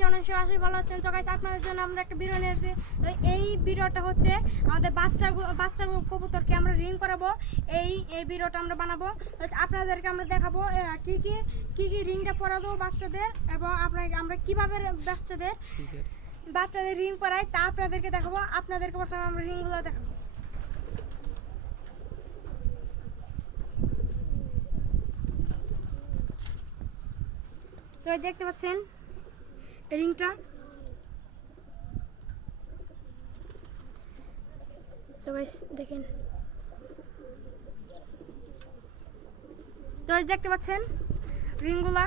কেমন সবাই ভালো আছেন? তো গাইস আপনাদের জন্য আমরা একটা ভিডিও নিয়ে এসেছি। তো এই ভিডিওটা হচ্ছে আমাদের বাচ্চা কবুতরকে আমরা রিং করাবো। এই ভিডিওটা আমরা বানাবো। আপনাদেরকে আমরা দেখাবো কি কি রিংটা পরাবো বাচ্চাদের, এবং আমরা কিভাবে বাচ্চাদের রিং পরাই তা আপনাদেরকে দেখাবো। আপনাদেরকে প্রথমে আমরা রিংগুলো দেখাবো। তো দেখতে পাচ্ছেন রিংটা, তো গাইস দেখেন, তো দেখতে পাচ্ছেন রিংগুলা।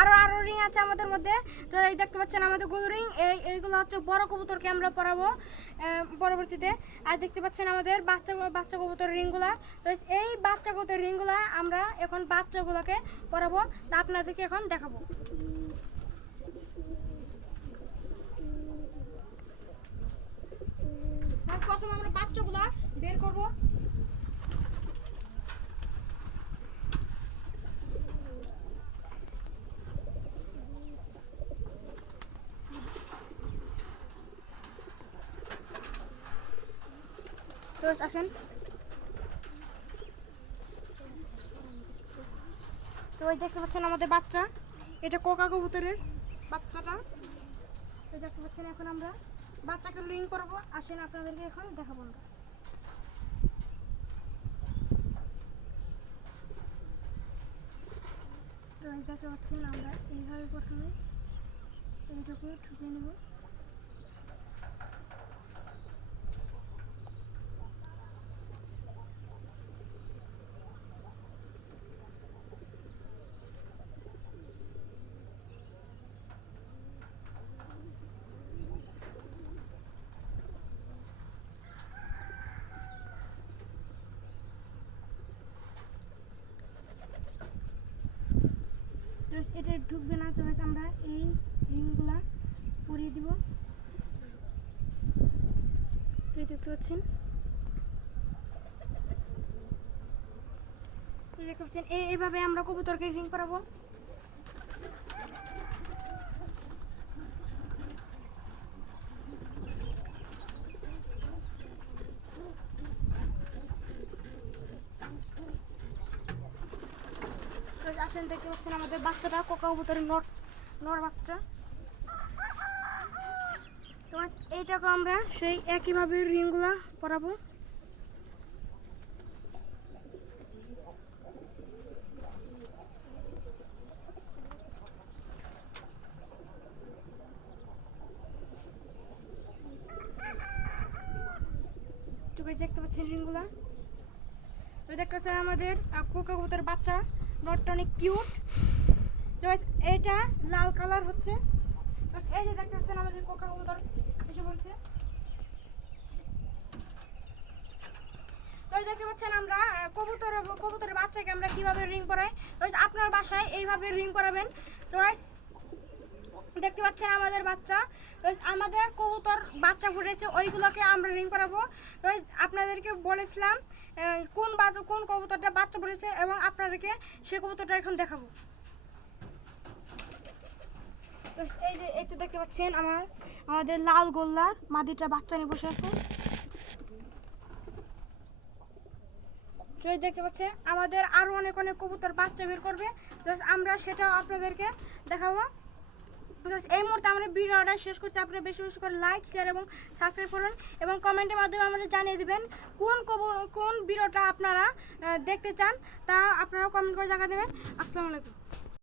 আরো রিং আছে আমাদের মধ্যে। তো এই দেখতে পাচ্ছেন আমাদের গোল রিং। এইগুলো হচ্ছে বড় কবুতরকে আমরা পরাবো পরবর্তীতে। আর দেখতে পাচ্ছেন আমাদের বাচ্চা কবুতর রিংগুলা। তো এই বাচ্চা কবুতর রিংগুলা আমরা এখন বাচ্চাগুলোকে পরাবো, তা আপনাদেরকে এখন দেখাবো। প্রথমে আমরা বাচ্চাগুলা বের করবো। তো আসেন, তো ওই দেখতে পাচ্ছেন আমাদের বাচ্চা, এটা কোকা কবুতরের বাচ্চাটা। তো দেখতে পাচ্ছেন এখন আমরা বাচ্চাকে রিং করবো। আসেন আপনাদেরকে এখন দেখাবো আমরা। তো দেখতে পাচ্ছেন আমরা এইভাবে প্রথমে এইটুকু ঠুকে নেব। এটা ঢুকবে না, চলে আমরা এই রিংগুলা পরিয়ে দিব। তো দেখতে পাচ্ছেন, এইভাবে আমরা কবুতরকে রিং করাবো। আসেন, দেখতে পাচ্ছেন আমাদের বাচ্চাটা কোকা কবুতরের নর বাচ্চা। তো এইটাকে আমরা সেই একইভাবে রিংগুলা পরাবো। দেখতে পাচ্ছেন রিংগুলা। দেখতে পাচ্ছেন আমাদের কোকা কবুতরের বাচ্চা, নটটা অনেক কিউট। এটা লাল কালার হচ্ছে। এই যে দেখতে পাচ্ছেন আমাদের কোকা কবুতর এসে বলছে। তো দেখতে পাচ্ছেন আমরা কবুতরের বাচ্চাকে আমরা কিভাবে রিং করাই। আপনার বাসায় এইভাবে রিং করাবেন। তো দেখতে পাচ্ছেন আমাদের বাচ্চা, আমাদের কবুতর বাচ্চা ফুটেছে, ওইগুলোকে আমরা রিং করাবো। তো আপনাদেরকে বলেছিলাম কোন কবুতরটা বাচ্চা ফুটেছে, এবং আপনাদেরকে সে কবুতরটা এখন দেখাবো। এই যে এই তো দেখতে পাচ্ছেন আমাদের লাল গোল্লার মাদিটা বাচ্চা নিয়ে বসে আছে। দেখতে পাচ্ছেন আমাদের আরো অনেক কবুতর বাচ্চা বের করবে, আমরা সেটাও আপনাদেরকে দেখাবো। এই মুহূর্তে আমরা ভিডিওটা শেষ করছি। আপনারা বেশি বেশি করে লাইক, শেয়ার এবং সাবস্ক্রাইব করুন, এবং কমেন্টের মাধ্যমে আমাদের জানিয়ে দিবেন কোন ভিডিওটা আপনারা দেখতে চান, তা আপনারা কমেন্ট করে জানিয়ে দেবেন। আসসালামু আলাইকুম।